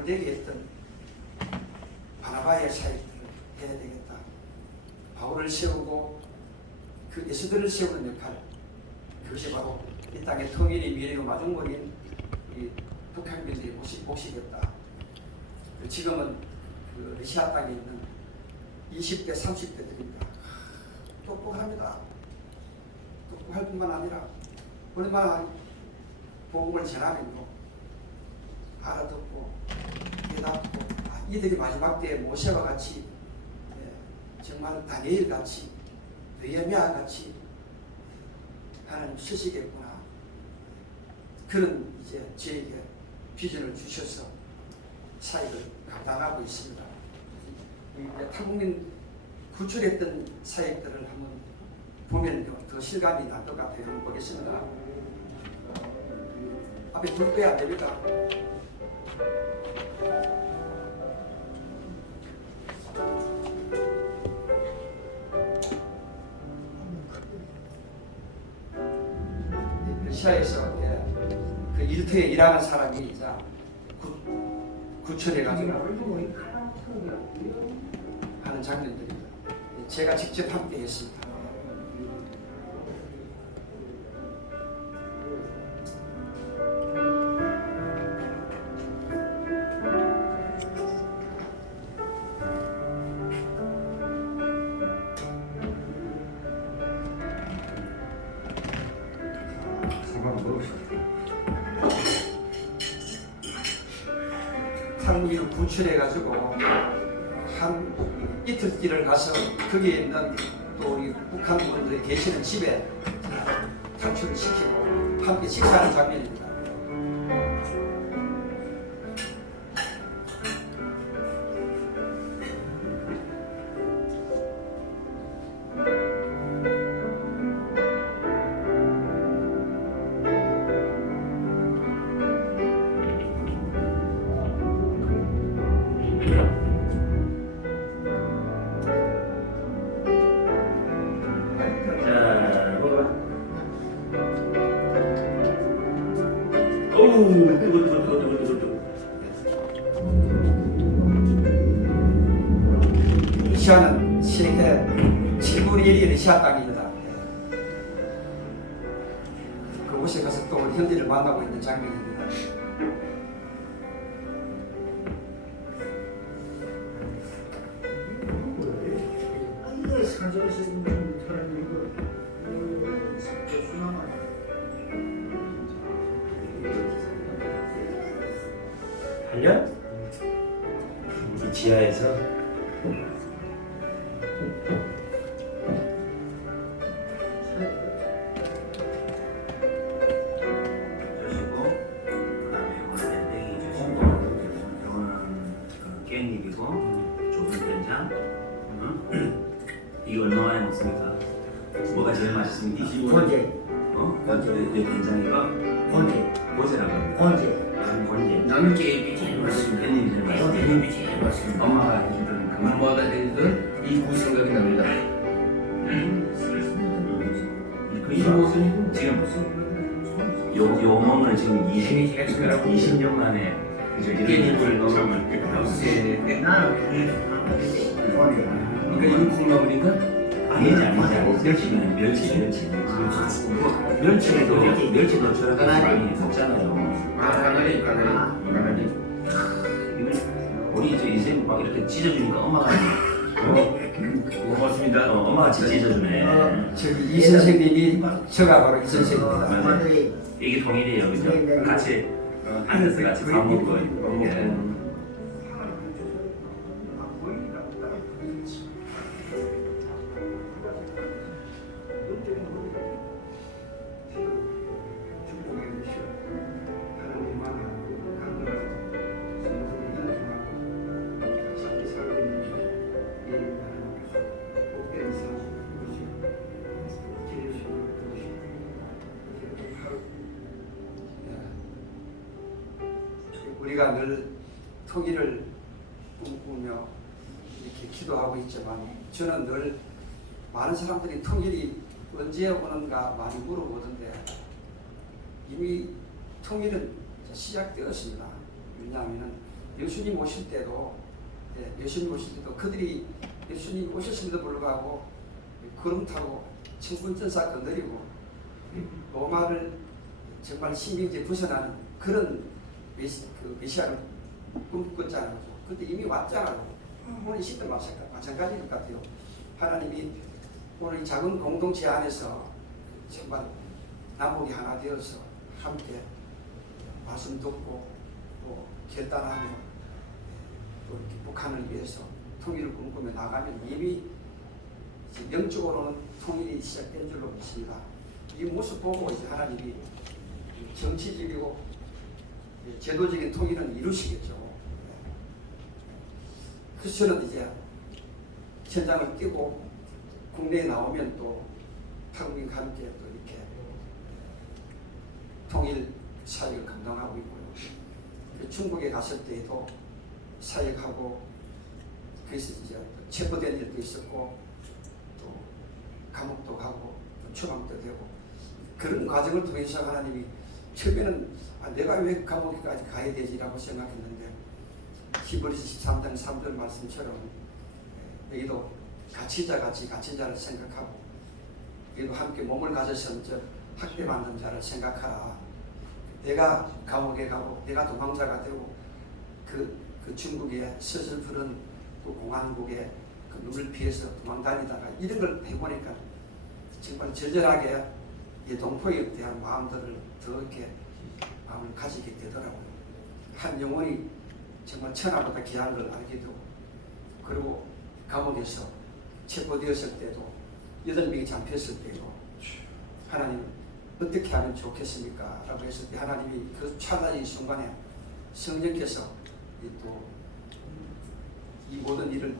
답을 내게 했던 바나바의 사역들을 해야 되겠다. 바울을 세우고 그 예수들을 세우는 역할, 그것이 바로 이 땅의 통일이 미래로 마중물인 이 북한민들의 몫이겠다. 지금은 그 러시아 땅에 있는 20대, 30대들입니다. 똑똑합니다. 똑똑할 뿐만 아니라 얼마나 복음을 전하면요 알아듣고 깨닫고 이들이 마지막 때에 모세와 같이 정말 다니엘 같이 느헤미야 같이 하나님 쓰시겠구나. 그런 이제 저에게 비전을 주셔서 사역을 감당하고 있습니다. 탈북민 구출했던 사역들을 한번 보면요 더 실감이 날 것 같아요. 한번 보겠습니다. 앞에 불 빼야 됩니까? 러시아에서 그 일터에 일하는 사람이 이제 구출해가지고 하는 장면들입니다. 제가 직접 함께 했습니다. 탈북민을 구출해가지고 한 이틀길을 가서 거기에 있는 또 우리 북한분들이 계시는 집에 탈출을 시키고 함께 식사하는 장면입니다. 러시아는 세계 7분의 1이 러시아 땅입니다. 그곳에 가서 또 우리 현지를 만나고 있는 장면입니다. 사저에서 있는 사람이 이거 수나마 8년? 우리 지하에서 주시고 그다음에 이거는 밴댕이 주시고 이거는 그 깻잎이고 좁은 된장 이거 얼마 만에 먹습니까? 뭐가 제일 맛있습니까? 언제? 이 된장이가 언제? 고제라고 합니다. 언제? 곤제 나는 게임이 제일 맛있습니다. 깻잎이 제일 맛있습니다. 게임이 제일 맛있습니다. 엄마가 해주던 그 맛. 엄마가 해주던 이구 생각이 납니다. 그 지금 요 몸을 지금 20년 만에 그저 깻잎을 넣어 이거 이거 콩나물인가? 아니지 멸치도 저렇게 많이 먹잖아요. 까나리. 우리 이제 인생 막 이렇게 찢어주니까 엄마가 고맙습니다. 엄마가 찢어주네. 저기 이 선생님이 저가 바로 이 선생님입니다. 맞아요. 이게 통일이에요, 그죠? 같이 앉아서 같이 밥 먹고 이렇게. 우리가 늘 통일을 꿈꾸며 이렇게 기도하고 있지만 저는 늘 많은 사람들이 통일이 언제 오는가 많이 물어보던데 이미 통일은 시작되었습니다. 왜냐하면 예수님 오실 때도 예수님 오실 때도 그들이 예수님 오셨음에도 불구하고 구름 타고 천군천사 건드리고 로마를 정말 신경제 벗어나는 그런 메시아를 꿈꿨잖아요. 그때 이미 왔잖아요. 오늘 이 시대 마찬가지일 것 같아요. 하나님이 오늘 이 작은 공동체 안에서 정말 남북이 하나 되어서 함께 말씀 듣고 또 결단하며 또 이렇게 북한을 위해서 통일을 꿈꾸며 나가면 이미 영적으로는 통일이 시작된 줄로 믿습니다. 이 모습 보고 이제 하나님이 정치적이고 제도적인 통일은 이루시겠죠. 그래서 저는 이제 현장을 뛰고 국내에 나오면 또 탈북민과 함께 또 이렇게 통일 사역을 감당하고 있고요. 중국에 갔을 때에도 사역하고 그래서 이제 체포된 일도 있었고 또 감옥도 가고 또 추방도 되고 그런 과정을 통해서 하나님이 처음에는 내가 왜 감옥에까지 가야 되지라고 생각했는데 히브리서 13장 3절 말씀처럼 너희도 갇힌 자를 생각하고 너희도 함께 몸을 가져서 학대받는 자를 생각하라. 내가 감옥에 가고 내가 도망자가 되고 그 중국의 서슬푸른 그 공안국의 그 눈을 피해서 도망다니다가 이런 걸 해보니까 정말 절절하게 이 동포에 대한 마음들을 더 이렇게 마음을 가지게 되더라고요. 한 영혼이 정말 천하보다 귀한 걸 알게 되고 그리고 감옥에서 체포되었을 때도 8명이 잡혔을 때도 하나님 어떻게 하면 좋겠습니까? 라고 했을 때 하나님이 그 찰나의 순간에 성령께서 또 이 모든 일을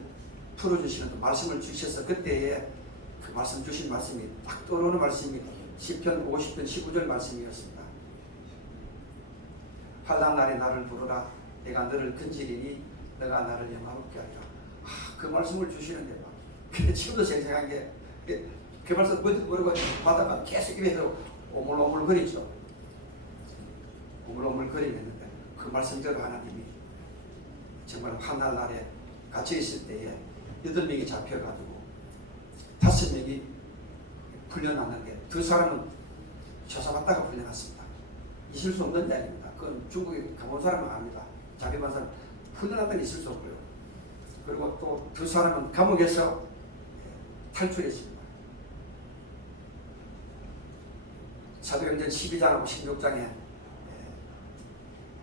풀어주시는 말씀을 주셔서 그때에 그 말씀 주신 말씀이 딱 떠오르는 말씀이 시편 50편 19절 말씀이었습니다. 환난 날에 나를 부르라 내가 너를 건지리니 너가 나를 영화롭게 하리라. 그 말씀을 주시는데 막 근데 지금도 생생한 게그 말씀 모르고 받다가 계속 입에서 오물오물거리죠. 오물오물거리는데 그 말씀대로 하나님이 정말 환난 날에 갇혀 있을 때에 8명이 잡혀가지고 5명이 풀려났는데 2사람은 조사받다가 풀려났습니다. 있을 수 없는 이야기입니다. 그건 중국에 가본 사람은 압니다. 잡혀간 사람 풀려났다는 있을 수 없고요. 그리고 또 2사람은 감옥에서 탈출했습니다. 사도행전 12장하고 16장에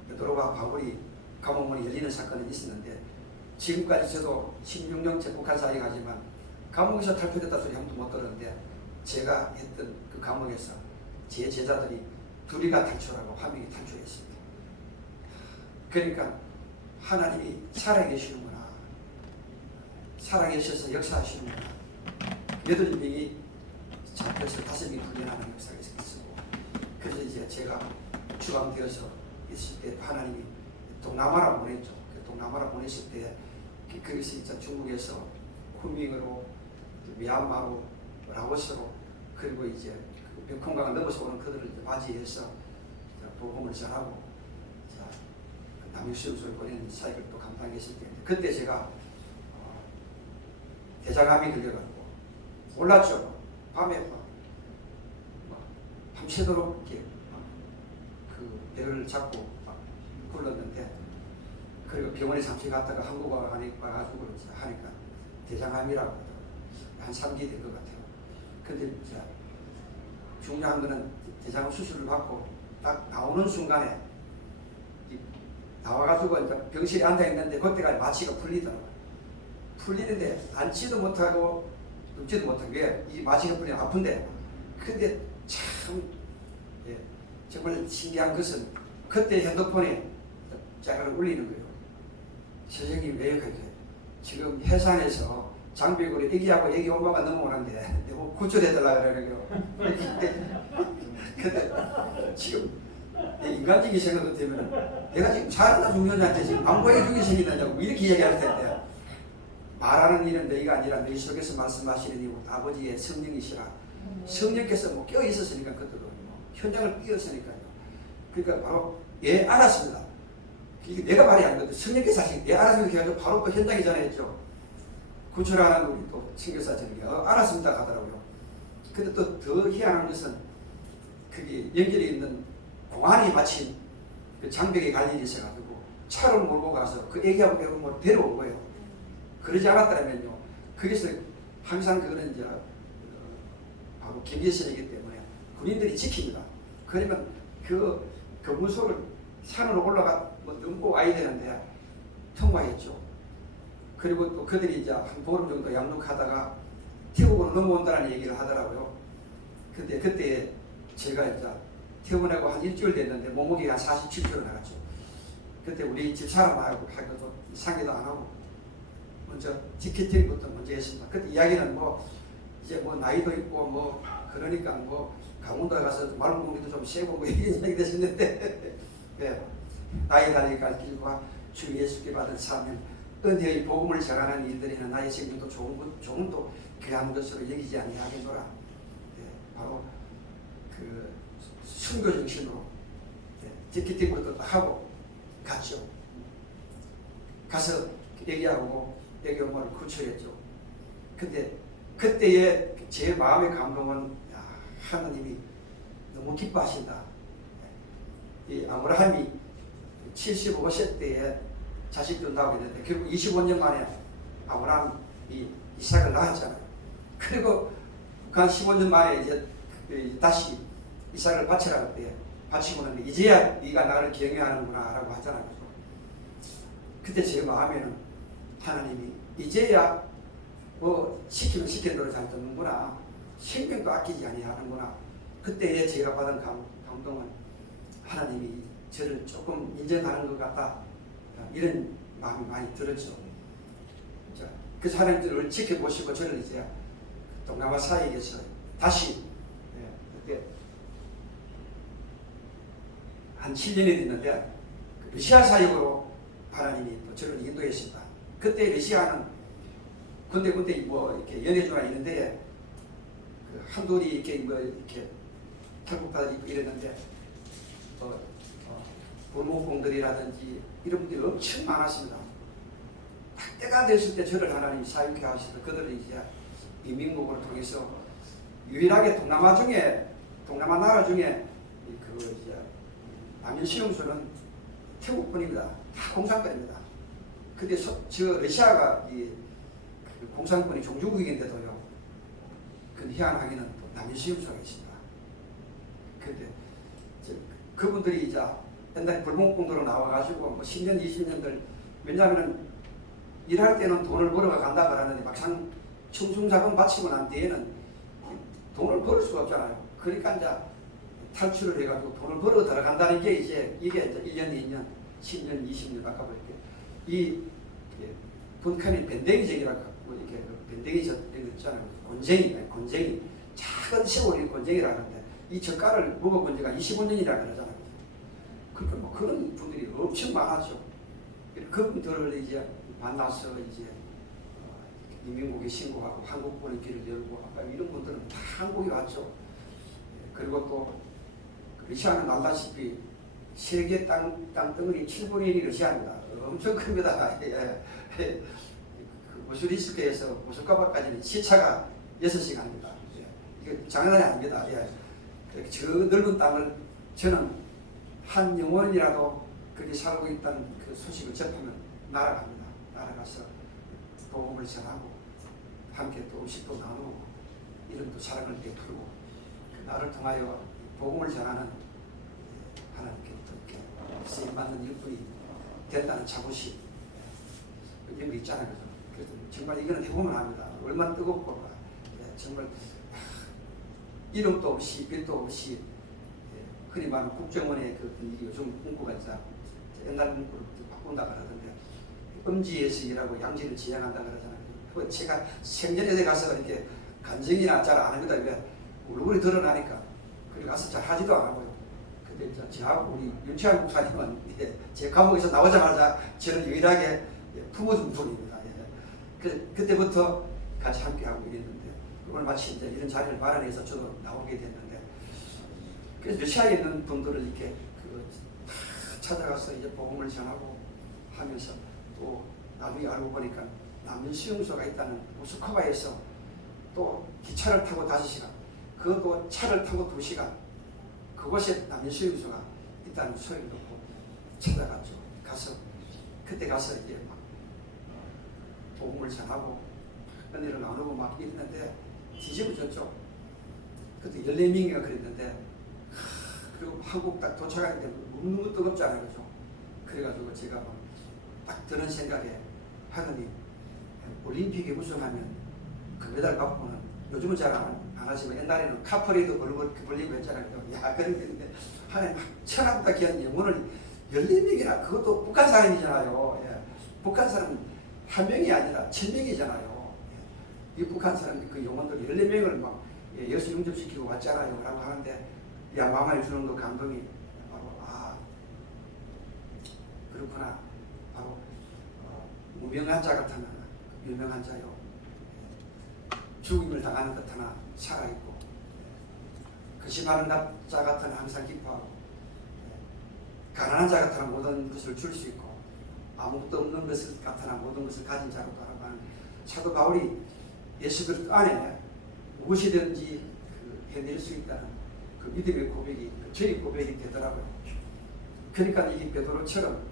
베드로와 바울이 감옥문이 열리는 사건이 있었는데 지금까지 저도 16년째 북한 사역을 하지만 감옥에서 탈출했다 소리 한 번도 못 들었는데 제가 했던 그 감옥에서 제 제자들이 2이가 탈출하고 1명이 탈출했습니다. 그러니까 하나님이 살아계시는구나. 살아계셔서 역사하시는구나. 8명이 잡혀서 5명이 풀려나는 역사가 있었고 그래서 이제 제가 주방되어서 있을 때 하나님이 동남아라 보냈죠. 동남아라 보냈을 때 거기서 이제 중국에서 쿠밍으로 미얀마로 라오스로 그리고 이제 메콩강을 넘어서 오는 그들을 맞이해서 복음을 전하고 남유수용소를 보내는 사역을 또 감당했을 때 그때 제가 대장암이 걸려가지고 몰랐죠. 밤에 밤새도록 이렇게 그 배를 잡고 굴렀는데 그리고 병원에 잠시 갔다가 한국 와가지고 하니까 대장암이라고 한 3기 된 것 같아요. 근데 중요한 거는 대장암 수술을 받고 딱 나오는 순간에 나와가지고 이제 병실에 앉아있는데 그때까지 마취가 풀리더라고요. 풀리는데 앉지도 못하고 눕지도 못하고 왜? 이 마취가 풀리면 아픈데 근데 참 정말 신기한 것은 그때 핸드폰에 짝을 울리는 거예요. 선생님 왜 그렇게 지금 해산에서 장비구로 애기하고 애기 엄마가 넘어오는데 내가 구출해달라 그러고요. 근데 지금 인간적인 생각도 되면 내가 지금 살아나 죽느냐한테 지금 안보해 주기 생기느냐고 이렇게 얘기할 텐데 말하는 일은 너희가 아니라 너희 속에서 말씀하시는 이고 아버지의 성령이시라. 성령께서 뭐 껴 있었으니까 그때도 현장을 띄었으니까요. 그러니까 바로 알았습니다. 이게 내가 말이 아니거든. 성령께서 하신 내 알아서 이렇게 해가지고 바로 또 현장에 전화했죠. 구출하는 우리 또 친교사 저녁에 알았습니다 가더라고요. 근데 또 더 희한한 것은 그게 연결이 있는 공안이 마침 그 장벽에 갈 일이 있어가지고 차를 몰고 가서 그 애기하고 뭐 데려온 거예요. 그러지 않았더라면요. 거기서 항상 그거는 이제 바로 경계선이기 때문에 군인들이 지킵니다. 그러면 그 건물소를 산으로 올라가 뭐 넘고 와야 되는데 통과했죠. 그리고 또 그들이 이제 한 보름 정도 양육하다가 태국으로 넘어온다는 얘기를 하더라고요. 근데 그때 제가 이제 퇴원하고 한 일주일 됐는데 몸무게가 한 47kg 나갔죠. 그때 우리 집사람하고 하고도 상의도 안 하고 먼저 티켓팅부터 먼저 했습니다. 그때 이야기는 뭐 이제 뭐 나이도 있고 뭐 그러니까 뭐 강원도에 가서 말공기도 좀 세고 뭐 이런 얘기 됐었는데 네. 나이 달리갈 길과 주 예수께 받은 사명 은혜의 복음을 전하는 일들에는 나의 생명도 좋은 또 귀한 것으로 여기지 아니하겠노라. 네. 바로 그 순교 정신으로 네. 티켓팅부터 하고 갔죠. 가서 애기하고 애기 엄마를 구출했죠. 근데 그때의 제 마음의 감동은 야, 하나님이 너무 기뻐하신다. 이 아브라함이 75세 때에 자식 준다고 했는데 결국 25년 만에 아브라함이 이삭을 낳았잖아요. 그리고 그 한 15년 만에 이제 다시 이삭을 바치라고 때 바치고는 이제야 네가 나를 경외하는구나 라고 하잖아요. 그때 제 마음에는 하나님이 이제야 뭐 시키면 시킨 대로 잘 듣는구나. 생명도 아끼지 아니하는구나. 그때에 제가 받은 감동은 하나님이 저를 조금 인정하는 것 같다. 이런 마음이 많이 들었죠. 자, 그 사람들을 지켜보시고 저를 이제 동남아 사역에서 다시 그때 한 7년이 됐는데 러시아 사역으로 하나님이 또 저를 인도했습니다. 그때 러시아는 군데 뭐 이렇게 연해주가 있는데 그 한둘이 이렇게 뭐 이렇게 탈북파들이 있고 이랬는데 불목공들이라든지 이런 분들이 엄청 많았습니다. 딱 때가 됐을 때 저를 하나님이 사역해 하셔서 그들을 이제 이민국을 통해서 유일하게 동남아 나라 중에 그 이제 남녀신용소는 태국뿐입니다. 다 공산권입니다. 근데 저 러시아가 이 공산권이 종주국인데도요. 근데 희한하게는 또 남녀신용소가 있습니다. 근데 그분들이 이제 옛날에 불목공도로 나와가지고 뭐 10년, 20년들 왜냐하면 일할 때는 돈을 벌어가 간다 그러는데 막상 충성자금 바치고 난 뒤에는 돈을 벌을 수가 없잖아요. 그러니까 이제 탈출을 해가지고 돈을 벌어 들어간다는 게 이게 1년, 2년, 10년, 20년 아까 보니까 이 북한이 밴댕이쟁이라고 이렇게 밴댕이 있잖아요. 곤쟁이 작은 세월이 곤쟁이라는데 이 젓갈을 먹어본 지가 25년이라 그러잖아요. 그러니까 뭐 그런 분들이 엄청 많았죠. 그분들을 이제 만나서 이제 인민국에 신고하고 한국권의 길을 열고 아까 이런 분들은 다 한국에 왔죠. 그리고 또 러시아는 알다시피 세계 땅덩어리 7분의 1이 러시아입니다. 엄청 큽니다. 그 모스리스크에서 모스크바까지는 시차가 6시간입니다. 이거 장난이 아닙니다. 저 넓은 땅을 저는 한 영혼이라도 거기 살고 있다는 그 소식을 접하면 날아갑니다. 날아가서 복음을 전하고 함께 또 음식도 나누고 이름도 사랑을 베풀고 나를 통하여 복음을 전하는 하나님께 이렇게 쓰임받는 일꾼이 된다는 자부심 이런 게 있잖아요. 그래서 정말 이거는 해보면 합니다. 얼마나 뜨겁고 정말 이름도 없이 빌도 없이 흔히 말하는 국정원의 그 요즘 문구가 있자 옛날 문구를 바꾼다 그러던데 음지에서 일하고 양지를 지향한다 그러잖아요. 그 제가 생전에 가서 이렇게 간증이나 잘 안 합니다. 왜 얼굴이 드러나니까 그리고 가서 잘 하지도 안 하고요. 근데 저하고 우리 윤치환 목사님은 제 감옥에서 나오자마자 저를 유일하게 품어준 분입니다. 그때부터 같이 함께 하고 이랬는데 오늘 마치 이제 이런 자리를 마련해서 저도 나오게 됐는데 그래서 러시아에 있는 분들을 이렇게 찾아가서 이제 복음을 전하고 하면서 또 나중에 알고 보니까 남녀 수용소가 있다는 모스크바에서 또 기차를 타고 5시간, 그것도 차를 타고 2시간, 그곳에 남녀 수용소가 있다는 소리를 듣고 찾아갔죠. 그때 가서 이제 막 복음을 전하고 은혜를 나누고 막 이랬는데 뒤집어졌죠. 그때 14명이가 그랬는데 그리고 한국 딱 도착하는데 너무 뜨겁잖아요. 그죠? 그래가지고 제가 딱 드는 생각에 하느님 올림픽에 우승하면 금메달 받고는 요즘은 잘 안 하지만 옛날에는 카퍼레이도 벌리고 했잖아요. 야, 그런데 하나님 천하보다 귀한 영혼을 14명이나 그것도 북한 사람이잖아요. 예. 북한 사람은 한 명이 아니라 1000명이잖아요. 예. 이 북한 사람 그 영혼들 14명을 막 여수 용접시키고 왔잖아요. 라고 하는데 마음을 주는 그 감동이 바로 그렇구나. 바로 무명한 자 같으나 유명한 자요. 죽임을 당하는 것 하나 살아있고 거짓말하는 자 같으나 항상 기뻐하고 가난한 자 같으나 모든 것을 줄 수 있고 아무것도 없는 것을 같으나 모든 것을 가진 자로 돌아가는 사도 바울이 예수 그리스도 안에 무엇이든지 해낼 수 있다는 그 믿음의 고백이 저희 고백이 되더라고요. 그러니까 이 베드로처럼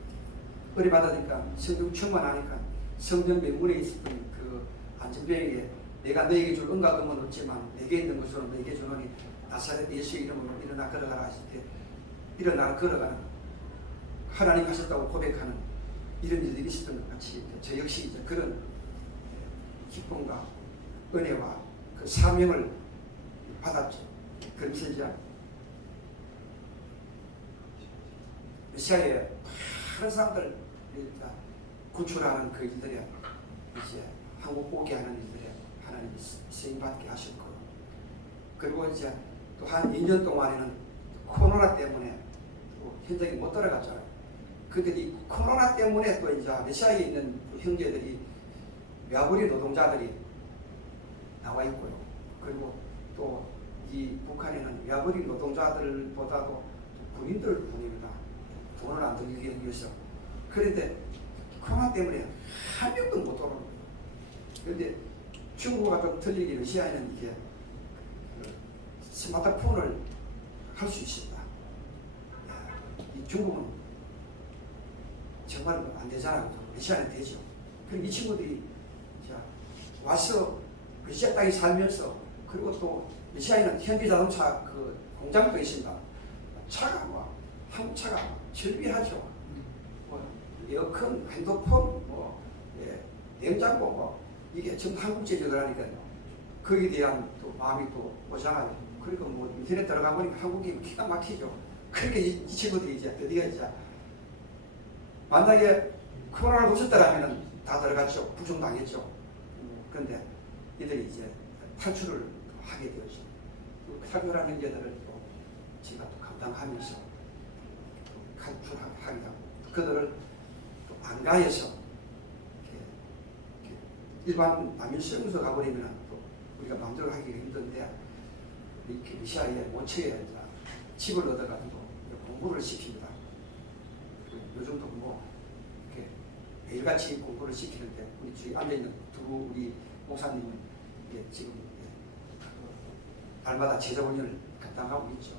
은혜 받으니까 성령 충만하니까 성령 명문에 있었던 그 안전병에게 내가 너에게 줄 은과 금은 없지만 내게 있는 것으로 너에게 주노니 나사렛 예수의 이름으로 일어나 걸어가라 하실 때 일어나 걸어가는 하나님 하셨다고 고백하는 이런 일들이 있었던 것 같이 저 역시 이제 그런 기쁨과 은혜와 그 사명을 받았죠. 그러면서 이제 러시아에 많은 사람들 구출하는 그 일들에 이제 한국 오게 하는 일들에 하나님이 쓰임받게 하셨고, 그리고 이제 또 한 2년 동안에는 코로나 때문에 또 현장에 못 들어갔잖아요. 근데 이 코로나 때문에 또 이제 러시아에 있는 그 형제들이 외부리 노동자들이 나와 있고요. 그리고 또 이 북한에는 외부리 노동자들보다도 군인들 뿐입니다. 돈을 안 들이기 위해서. 그런데 코로나 때문에 한 명도 못 들어오는 거예요. 그런데 중국과 좀 틀리게 러시아에는 이게 스마트폰을 할 수 있습니다. 이 중국은 정말 안 되잖아요. 러시아는 되죠. 그럼 이 친구들이 와서 러시아 땅에 살면서, 그리고 또 러시아에는 현대자동차 그 공장도 있습니다. 차가 한국 차가 절비하죠. 에어컨, 핸드폰, 냉장고 이게 전부 한국 제조라니까요. 거기에 대한 또 마음이 또 오잖아요. 그러니까 인터넷 들어가 보니까 한국이 기가 막히죠. 그러니까 이 친구들이 이제 드디어 이제 만약에 코로나를 없었더라면 다 들어갔죠. 부정당했죠. 그런데 이들이 이제 탈출을 하게 되었죠. 탈출한 형제들을 또 제가 또 감당하면서 탈출하게 하고, 그들을 또 안가에서 일반 남일 수용소 가버리면 또 우리가 마음대로 하기가 힘든데, 이렇게 러시아에 모처에 집을 얻어가지고 공부를 시킵니다. 요즘도 이렇게 매일같이 공부를 시키는데, 우리 저기 앉아있는 두 우리 목사님은 지금 날마다 제자 훈련을 감당하고 있죠.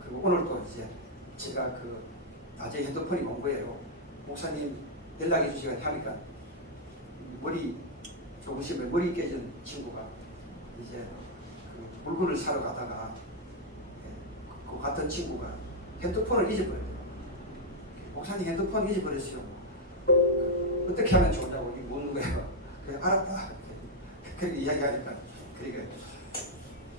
그리고 오늘도 이제 제가 그 낮에 핸드폰이 온 거예요. 목사님 연락해 주시고 하니까 머리 조금씩 머리 깨진 친구가 이제 그 물건을 사러 가다가 그 같은 친구가 핸드폰을 잊어버려요. 목사님 핸드폰 잊어버렸어요. 어떻게 하면 좋냐고 묻는 거예요. 그래 알았다. 그렇게 이야기하니까 그러니까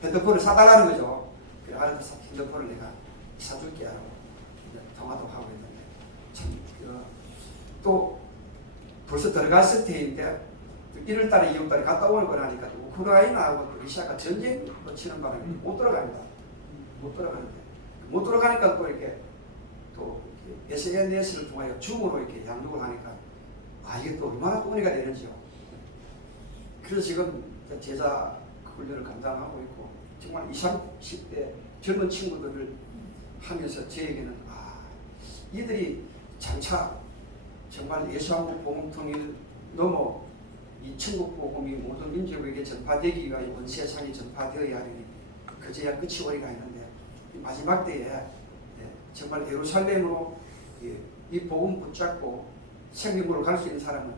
핸드폰을 사달라는 거죠. 그래 알았다. 핸드폰을 내가 사줄게 하고 통화도 하고 있는데 참 또 벌써 들어갔을 때인데 1월달에 2월달에 갔다 오는 거라니까 우크라이나하고 러시아가 전쟁 치는 바람에 못 들어갑니다. 못 들어가는데 못 들어가니까 또 이렇게 또 SNS를 통하여 줌으로 이렇게 양육을 하니까 이게 또 얼마나 또 은혜가 되는지요. 그래서 지금 제자 훈련을 감당하고 있고 정말 20, 30대 젊은 친구들을 하면서 저에게는 이들이 장차 정말 예수한국 복음통일 넘어 이 천국 복음이 모든 민족에게 전파되기 위하여 온 세상에 전파되어야 하니 그제야 끝이 오리가 있는데 마지막 때에 정말 예루살렘으로 이 복음 붙잡고 생명으로 갈 수 있는 사람은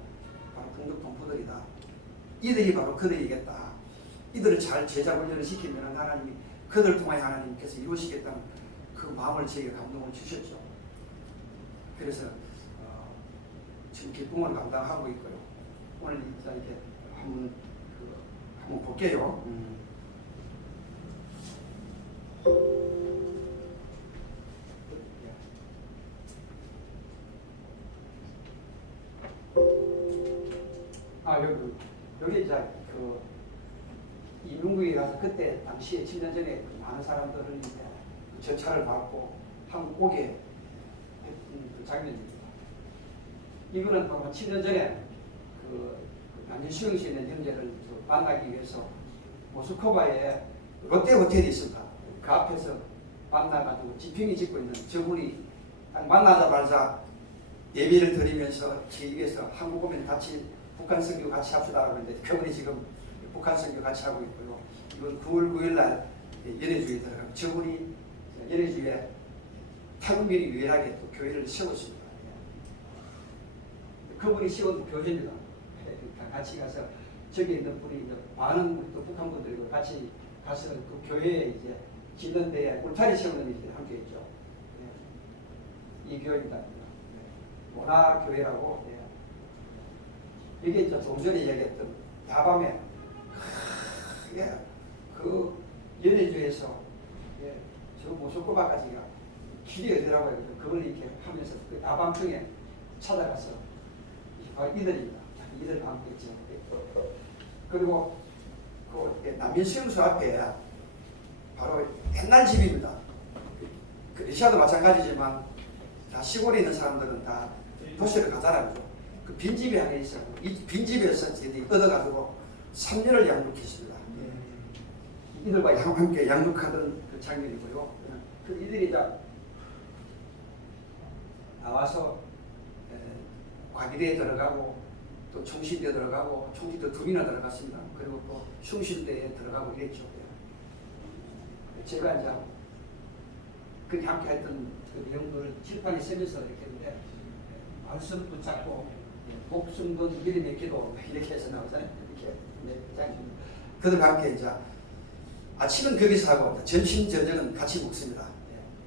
바로 북녘 동포들이다. 이들이 바로 그들이겠다. 이들을 잘 제자 훈련을 시키면 하나님이 그들을 통하여 하나님께서 이루시겠다는 그 마음을 저에게 감동을 주셨죠. 그래서 지금 기쁨을 감당하고 있고요. 오늘 이렇게 한번 볼게요. 여기 이제 이민국에 가서 그때 당시에 7년 전에 많은 사람들은 이제 절차를 받고 한국 오게 했던 그 장면입니다. 이거는 바로 7년 전에 남진수영 씨 있는 형제를 만나기 위해서 모스크바에 롯데 호텔이 있습니다. 그 앞에서 만나가지고 지평이 짓고 있는 저분이 딱 만나자마자 예배를 드리면서 제 입에서 한국 오면 같이 북한 선교 같이 합시다라고 했는데 그분이 지금 북한 선교 같이 하고 있고요. 이번 9월 9일 날 연해주에 들어가면 저분이 연해주에 탈북민이 유일하게 또 교회를 세웠습니다. 그분이 세운 교회입니다. 같이 가서 저기 있는 분이 이제 많은 또 북한 분들과 같이 가서 그 교회에 이제 짓는 데에 울타리 세우는 일에 함께 했죠. 이 교회입니다. 모나교회라고. 이게 이제 좀 전에 이야기했던 다밤에 그 연해주에서 저 모스크바까지가 길이 어디라고 해요. 그걸 이렇게 하면서 그 다밤중에 찾아가서 바로 이들입니다. 이들 함께 했죠. 그리고 그 남민수용소 앞에 바로 옛날 집입니다. 그 러시아도 마찬가지지만 다 시골에 있는 사람들은 다 도시를 가잖아요. 그 빈집이 하나 있어요. 이 빈집에서 저희들이 얻어가지고 3년을 양육했습니다. 이들과 함께 양육하던 그 장면이고요. 그 이들이 이제 나와서 과기대에 들어가고 또 총신대에 들어가고 총신대 2명이나 들어갔습니다. 그리고 또 숭실대에 들어가고 이랬죠. 제가 이제 그렇게 함께 했던 그 내용들을 칠판에 쓰면서 이렇게 했는데 말씀 붙잡고 목숨건 믿음의 기도 이렇게 해서 나오잖아요. 이렇게 그들과 함께 이제 아침은 거기서 하고 점심 저녁은 같이 먹습니다.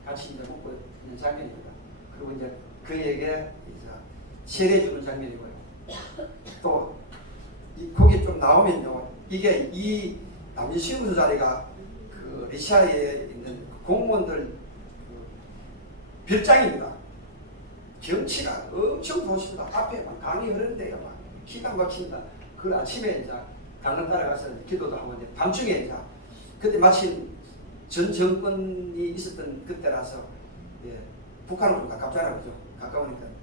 같이 이제 먹고 있는 장면입니다. 그리고 이제 그에게 이제 세례 주는 장면이고요. 또 거기 좀 나오면요, 이게 이 남진수용소 자리가 그 러시아에 있는 공무원들 그 별장입니다. 경치가 엄청 좋습니다. 앞에 막 강이 흐르는데요, 막 기가 막힌다. 그 아침에 이제 강을 따라가서 기도도 하고 이제 밤중에 이제 그때 마침 전 정권이 있었던 그때라서 북한은 좀 가깝잖아요, 그죠? 가까우니까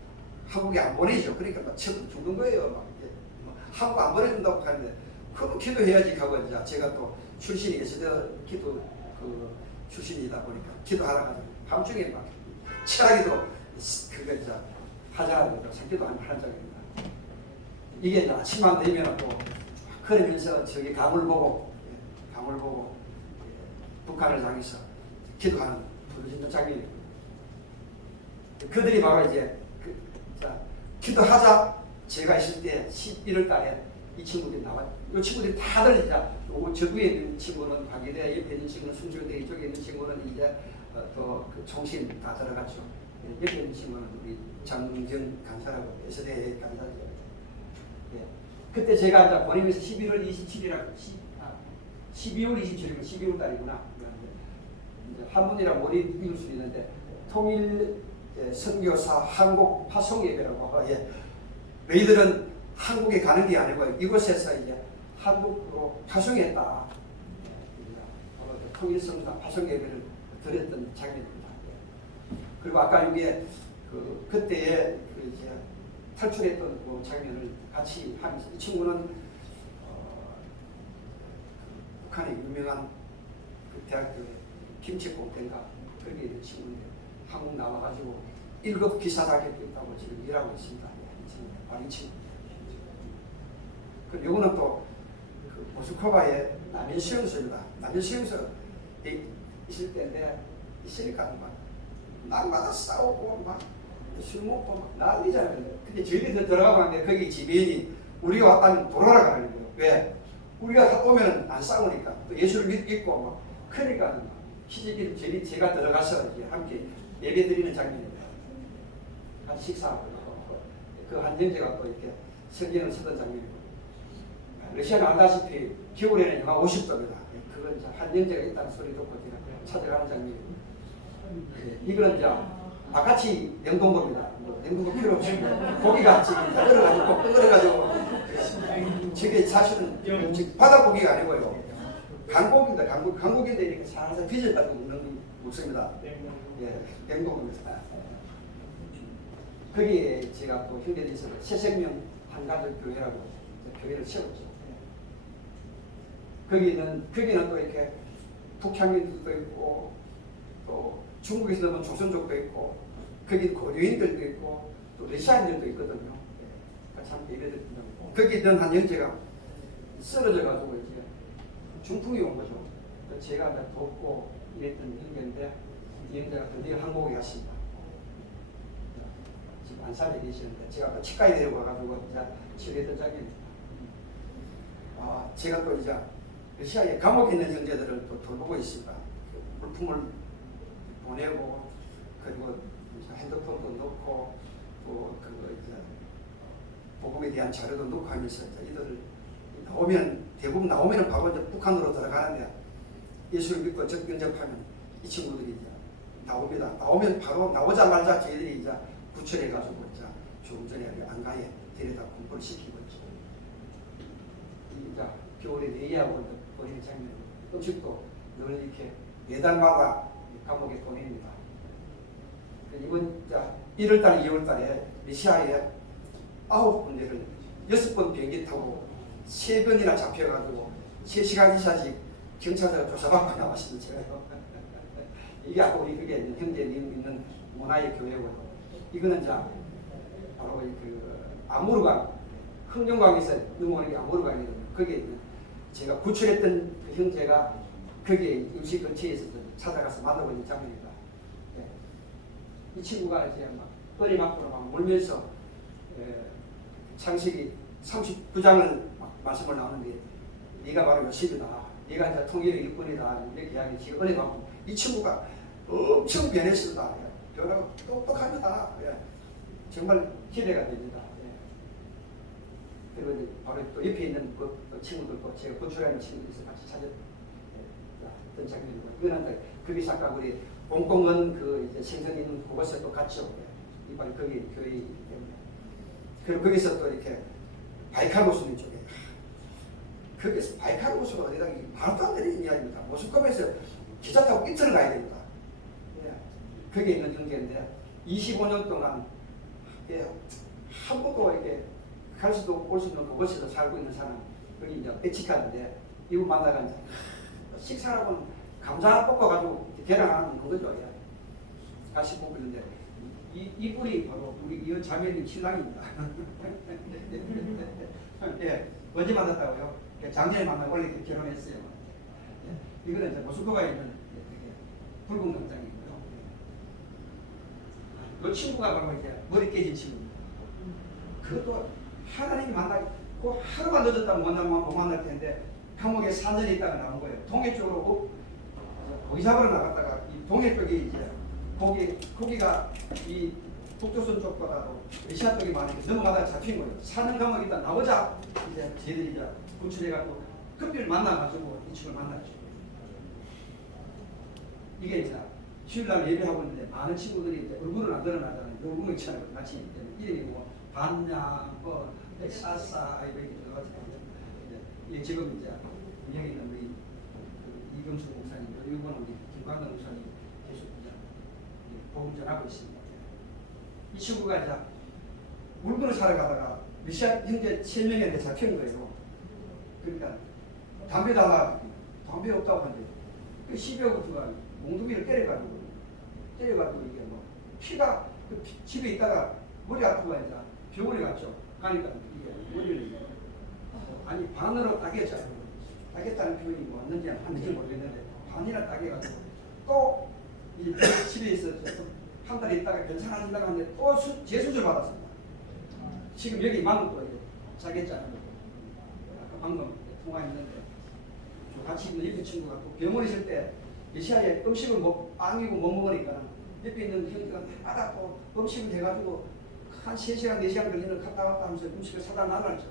한국에 안 보내죠. 그러니까 막 처음 죽는 거예요. 막 한국 안 보내준다고 하는데 그럼 기도해야지 하고 이제 제가 또 출신이 예수대 기도 그 출신이다 보니까 기도하러 가서 밤중에 막 치라기도 그거 이제 하자라고 생기도 하는 적입니다. 이게 이제 아침만 되면 또 그러면서 저기 강을 보고 북한을 향해서 기도하는 부르짖는 장면입니다. 그들이 바로 이제 기도하자 제가 있을 때 11월 달에 이 친구들이 나와요. 이 친구들이 다들 이제 저 위에 있는 친구는 과기대, 옆에 있는 친구는 순주대, 이쪽에 있는 친구는 이제 그 총신 다 들어갔죠. 옆에 있는 친구는 우리 장정 강사라고 예수대 강사죠. 그때 제가 이제 보내면서 11월 27일이라고 12월 27일 12월 달이구나. 이제 한문이라 못 읽을 수 있는데 통일 선교사 한국 파송 예배라고. 너희들은 한국에 가는 게 아니고 이곳에서 이제 한국으로 파송했다. 통일 선교사 파송 예배를 드렸던 장면입니다. 그리고 아까 여기에 그때의 그 이제 탈출했던 그 장면을 같이 하면서 이 친구는 북한의 유명한 그 대학교의 김치공대인가 거기에 있는 친구인데 한국 나와가지고 1급 기사 자격도 있다고 지금 일하고 있습니다. 이 친구. 그 요거는 또 그 모스크바의 남인 수용소입니다. 남인 수용소 있을 때인데 있으니까 막 날마다 싸우고 막 술 먹고 막 난리잖아요. 근데 저희들이 들어가고 하는데 거기 지배인이 우리가 왔다면 돌아가라는 거예요. 왜? 우리가 오면은 안 싸우니까 또 예수를 믿고 막 그러니까 희지기를 제가 들어가서 이제 함께 예배 드리는 장면입니다. 같이 식사하고 그 한정제가 또 이렇게 성경을 쓰던 장면이고 러시아는 알다시피 겨울에는 영하 50도입니다. 그건 이제 한정제가 있다는 소리 듣고 제가 찾아가는 장면이고 이거는 이제 아까치 냉동고입니다. 뭐 냉동고 필요 없이 고기가 지금 끓어가지고 끓어가지고 저게 사실은 바다 고기가 아니고요. 강고기입니다. 강고기인데 이렇게 살살 빚어가지고 먹습니다. 예, 냉동고입니다. 거기에 제가 또 형제들에서 새생명 한가족 교회라고 교회를 세웠죠. 거기는 또 이렇게 북향민들도 있고 또 중국에서 넘은 조선족도 있고 거기 고려인들도 있고 또 러시아인들도 있거든요. 같이 함께 예배드립니다. 거기 있던 한 형제가 쓰러져 가지고 이제 중풍이 온 거죠. 제가 이제 돕고 이랬던 형제인데 이 형제가 드디어 한국에 갔습니다. 지금 안산에 계시는데 제가 또 치과에 데려가가지고 이제 치료했던 장면입니다. 제가 또 이제 러시아에 감옥에 있는 형제들을 또 돌보고 있습니다. 물품을 보내고 그리고 핸드폰도 넣고 또 그거 이제 복음에 대한 자료도 넣고 하면서 이들을 대부분 나오면 바로 이제 북한으로 들어가는데 예수를 믿고 영접하면 이 친구들이 이제 나옵니다. 나오면 바로 나오자마자 저희들이 이제 구출해가지고 이제 조금 전에 안가에 데려다 공부를 시키고 있죠. 이제 겨울에 내야하고 보내는 장면, 음식도 늘 이렇게 매달마다 감옥에 보냅니다. 이번 1월달, 2월달에 러시아에 9군데를 6번 비행기 타고 3번이나 잡혀가지고 3시간 이상씩 경찰서 조사받고 나왔습니다. 이게 아까 우리 그게 형제님 있는 문화의 교회고, 이거는 바로 그 아무르강, 흥정강에서 넘어오는 게 아무르강이거든요. 거기에 제가 구출했던 그 형제가 거기에 음식 근처에서 찾아가서 만나고 있는 장면입니다. 이 친구가 이제 막 어리막으로 막 물면서 창세기 39장을 막 말씀을 나오는데 네가 바로 요셉이다. 네가 이제 통일의 일꾼이다. 이렇게 이야기 지금 어리막고 이 친구가 엄청 변했습니다. 변하고 똑똑합니다. 정말 기대가 됩니다. 그리고 이제 바로 또 옆에 있는 그 친구들도 제가 구출하는 친구들에서 같이 찾았던 장면이고, 이거는 거기서 아까 우리 봉공은 그 이제 생선 있는 그곳에 또 갔죠. 이번에 거기 교회이기 때문에. 그리고 거기서 또 이렇게 바이칼로스 쪽에 거기서 바이칼로스가 어디다 말도 안 되는 이야기입니다. 모스크바에서 기차 타고 이틀을 가야 됩니다. 거기에 있는 형제인데 25년 동안 한 번도 이렇게 갈 수도 올 수 없는 그곳에서 살고 있는 사람, 여기 이제 배치카인데 이분 만나가 이제 식사라고는 감자 볶아가지고 계란하는 거죠. 같이 먹고 있는데 이분이 바로 우리 이 자매님 신랑입니다. 어제 만났다고요? 작년에 만나고 원래 결혼했어요. 이거는 이제 모스크바에 있는 붉은 광장이고요. 이 친구가 바로 이제 머리 깨진 친구입니다. 그것도 하나님이 만나고 하루만 늦었다면 못 만날 텐데 감옥에 4년이 있다가 나온 거예요. 동해 쪽으로 고기 잡으러 나갔다가 이 동해 쪽이 이제 고기가 이 북조선 쪽보다도 러시아 쪽이 많이 넘어가다가 잡힌 거예요. 4년 감옥에 있다 나오자 이제 저희들이 이제 구출해갖고 급비를 만나가지고 이 친구를 만났죠. 이게 이제 주일날 예배하고 있는데 많은 친구들이 이제 얼굴은 안 드러나잖아요. 얼굴은 있잖아요. 같이 이름이 뭐 반야, 사사 이렇게 들어가지고 이게 지금 이제 여기 있는 우리 이금수 목사님, 일본 우리 김광근 목사님 계속 이제 복음 전하고 있습니다. 이 친구가 이제 물건을 사러 가다가 러시아 형제 3명한테 잡힌 거예요. 그러니까 담배 달라, 담배 없다고 하는데 그 12호부터가 몽둥이를 때려가지고 이게 뭐 피가 집에 있다가 머리 아프고 이제 병원에 갔죠. 가니까 이게 머리를 아니 반으로 따겠잖아요. 따겠다는 표현이 뭐 맞는지 안 맞는지 모르겠는데 반이나 따개가지고 또 이 집에 있어서 한 달 있다가 괜찮아진다고 하는데 또 재수술 받았습니다. 지금 여기 방금 또 자겠잖아요. 아까 방금 통화했는데 같이 있는 옆에 친구가 또 병원에 있을 때 이 시야에 음식을 빵이고 못 먹으니까 옆에 있는 형제가 하다 또 음식을 해가지고 한 3시간, 4시간 걸리는 갔다 왔다 하면서 음식을 사다 놔놨죠.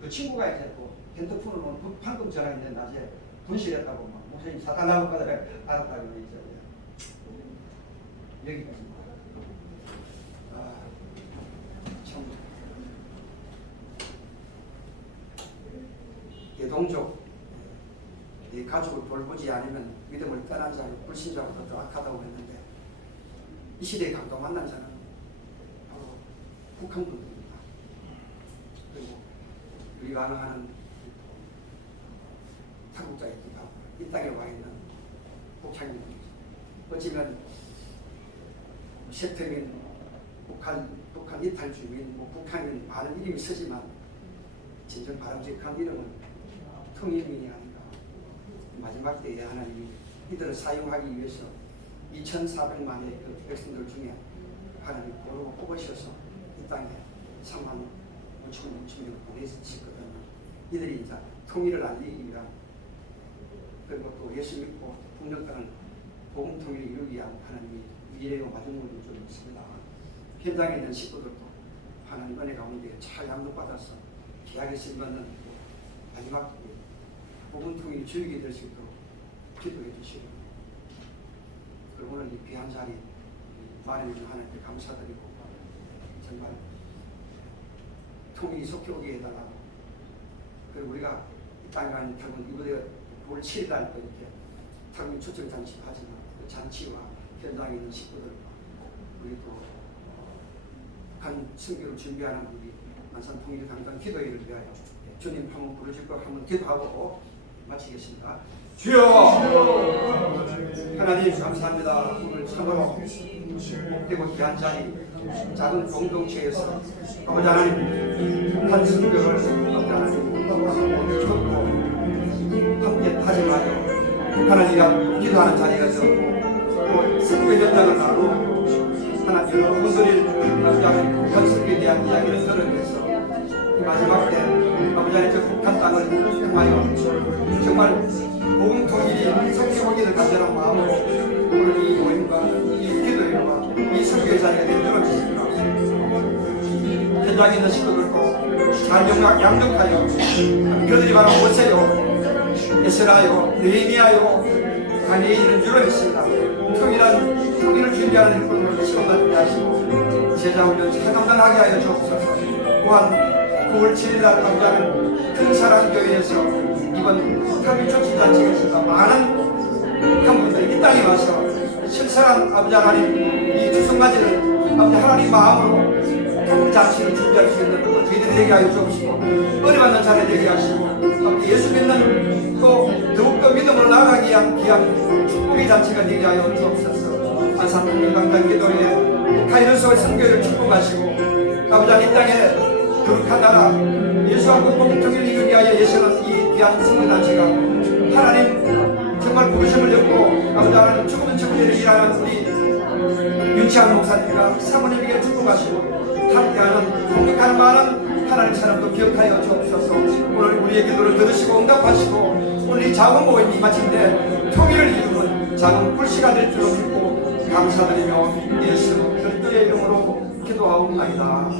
그 친구가 이제 또 핸드폰으로 방금 전화했는데 낮에 분실했다고 막 목사님 사다 놔놓고 알았다고 이제 여기까지입니다. 참 대동족 이 가족을 돌보지 않으면 믿음을 떠난 자는 불신자보다 더 악하다고 했는데 이 시대에 강도 만난 자는 바로 북한분들입니다. 그리고 우리가 하는 타국자이기가 이 땅에 와 있는 북한인들이죠. 어찌면 셰터민, 북한 이탈 주민, 북한인 많은 이름이 쓰지만 진정 바람직한 이름은 통일민이 아닌가. 마지막 때에 하나님이 이들을 사용하기 위해서 2,400만의 그 백성들 중에 하나님이 고르고 뽑으셔서 이 땅에 3만 5천 명을 보내셨거든요. 이들이 이제 통일을 알리기 위한 그리고 또 예수 믿고 북녘 땅을 복음 통일을 이루기 위한 하나님이 미래와 마중물을 좀 있습니다. 현장에 있는 식구들도 하나님 은혜 가운데 잘 양육받아서 귀하게 쓰임받는 마지막 복음 통일이 주역이 될 수 있도록 기도해 주시고 그리고 오늘 이 귀한 자리 마련해 하나님께 감사드리고 정말 통일이 속히 오게 해달라고 그리고 우리가 이 땅에 가는 결국 이번에 9월 7일 날 이렇게 탈북민 초청 잔치 하지만 그 잔치와 현장에 있는 식구들과 우리 또 북한 선교를 준비하는 우리 안산 통일 강단 기도회를 위하여 주님 한번 부르실 거 한번 기도하고 마치겠습니다. 주여 하나님 감사합니다. 오늘 참으로 복되고 귀한 자리 작은 공동체에서 아버지 하나님 북한 선교를 아버지 하나님 쳤고 함께 다짐하여 북한을 위한 기도하는 자리가 되었고 선교 현장을 나누고 하나님 여러분들이 아버지 하나님 북한 선교에 대한 이야기를 들으면서 이 마지막 때 아버지 하나님 북한 땅을 통하여 정말 복음 통일이 성취하기를 간절한 마음으로 오늘 이 모임과 이 기도회와 이 선교의 자리가 된 줄을 믿습니다. 현장에 있는 식구들도 잘 양육하여 그들이 바로 모세요, 에스라요, 느헤미야요, 다니엘인 줄을 믿습니다. 통일을 준비하는 일꾼을 시험받게 하시고 제자훈련 사명단하게 하여 주옵소서. 또한 9월 7일 날 함께하는 큰사랑교회에서 이번 탈북민 초청잔치에서 많은 한분들이 이 땅에 와서 실선한 아버지 하나님 이 추석맞이를 아버지 하나님 마음으로 통일잔치를 준비할 수 있는 또 저희들이 되게 하여 주옵시고 은혜받는 자리 되게 하시고 아버지 예수 믿는 또 더욱더 믿음으로 나아가기 위한 귀한 축복의 잔치가 되게 하여 주옵소서. 안산 통일강단 기도에 카이로스의 선교를 축복하시고 아버지 하나님 이 땅에 거룩한 나라 예수하고 공통을 이루기 위하여 예수는 이 귀한 선교단체가 하나님 정말 부르심을 듣고 아버지 하나님 죽으면 죽음을 일하는 우리 윤치한 목사님과 사모님에게 축복하시고 함께하는 공격하는 많은 하나님 사람도 기억하여 주옵소서. 오늘 우리의 기도를 들으시고 응답하시고 오늘 이 작은 모임이 마침내 통일을 이루는 작은 불씨가 될 줄로 믿고 감사드리며 예수 그리스도의 이름으로 기도하옵나이다.